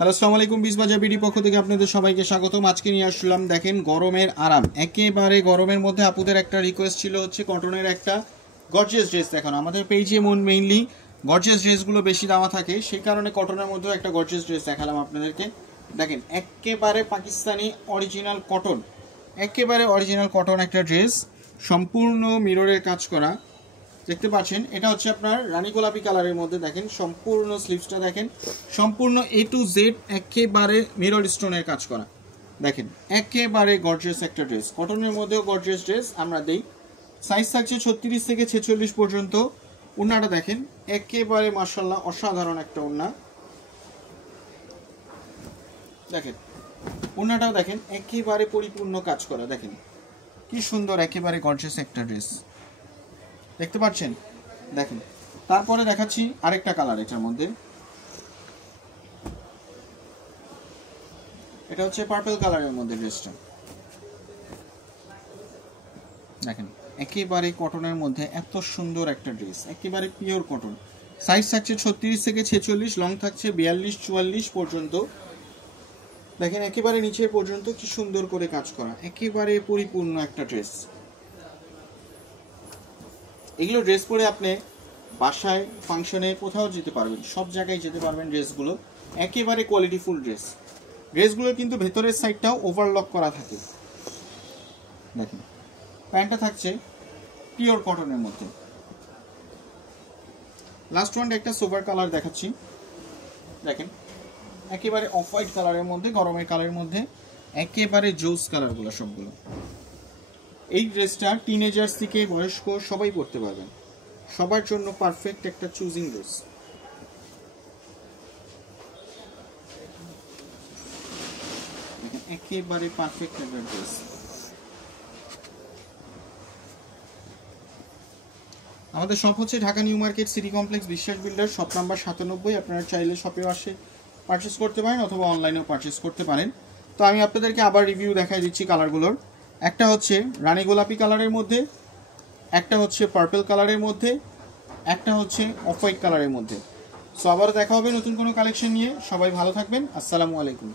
Hello আসসালামু আলাইকুম, বিজবাজার BD পক্ষ থেকে আপনাদের সবাইকে স্বাগতম। আজকে নিয়ে আসলাম দেখেন গরমের আরাম, একেবারে গরমের মধ্যে আপুদের একটা রিকোয়েস্ট ছিল হচ্ছে কটনের একটা গর্জিয়াস ড্রেস দেখানো। আমাদের পেজে মেইনলি গর্জিয়াস ড্রেসগুলো বেশি দামা থাকে, সেই কারণে কটনের মধ্যেও একটা গর্জিয়াস ড্রেস দেখালাম আপনাদেরকে। দেখেন একেবারে পাকিস্তানি অরিজিনাল কটন, একেবারে অরিজিনাল কটন একটা ড্রেস, সম্পূর্ণ মিররের কাজ করা দেখতে পাচ্ছেন। এটা হচ্ছে আপনার রানী গোলাপি কালারের মধ্যে, দেখেন সম্পূর্ণ স্লিভসটা দেখেন, সম্পূর্ণ A to Z একেবারে মিরর স্টোনের কাজ করা। দেখেন একেবারে গর্জিয়াস একটা ড্রেস, কটনের মধ্যেও গর্জিয়াস ড্রেস আমরা দেই। সাইজ থাকছে 36 থেকে 46 পর্যন্ত। ওড়নাটা দেখেন একেবারে মাশাআল্লাহ অসাধারণ একটা ওড়না। দেখেন ওড়নাটাও দেখেন একেবারে পরিপূর্ণ কাজ করা, দেখেন কি সুন্দর, একেবারে গর্জিয়াস একটা ড্রেস দেখতে পাচ্ছেন। দেখেন তারপরে দেখাচ্ছি আরেকটা কালার এটার মধ্যে, এটা হচ্ছে পার্পল কালারের মধ্যে ড্রেসটা। দেখেন একেবারে কটনের মধ্যে এত সুন্দর একটা ড্রেস, একেবারে পিওর কটন। সাইজ থাকছে 36 থেকে 46, লং থাকছে 42-44 পর্যন্ত। দেখেন একেবারে নিচে পর্যন্ত কি সুন্দর করে কাজ করা, একেবারে পরিপূর্ণ একটা ড্রেস। এগুলো ড্রেস পরে আপনি বাসায় ফাংশনে কোথাও যেতে পারবেন, সব জায়গায় যেতে পারবেন ড্রেসগুলো, একেবারে কোয়ালিটিফুল ড্রেস। ড্রেসগুলো কিন্তু ভেতরের সাইডটাও ওভারলক করা থাকে। দেখেন প্যান্টটা থাকছে পিওর কটনের মধ্যে। লাস্ট ওয়ান একটা সোভার কালার দেখাচ্ছি, দেখেন একেবারে অফ হোয়াইট কালারের মধ্যে, গরমের কালারের মধ্যে, একেবারে জোস কালারগুলো সবগুলো। এই ড্রেসটা টিনেজার্স থেকে বয়স্ক সবাই পরতে পারবেন, সবার জন্য পারফেক্ট একটা চুজিং ড্রেস। একেবারে পারফেক্ট একটা ড্রেস। আমাদের শপ হচ্ছে Dhaka new market city complex, বিশ্বাস বিল্ডার, শপ নাম্বার 97। আপনারা চাইলে শপে আসে পারচেস করতে পারেন অথবা অনলাইনেও পারচেস করতে পারেন। তো আমি আপনাদেরকে আবার রিভিউ দেখাই দিচ্ছি কালারগুলোর। একটা হচ্ছে রানী গোলাপি কালারের মধ্যে, একটা হচ্ছে পার্পল কালারের মধ্যে, একটা হচ্ছে অফ হোয়াইট কালারের মধ্যে। সো আবার দেখা হবে নতুন কোনো কালেকশন নিয়ে। সবাই ভালো থাকবেন, আসসালামু আলাইকুম।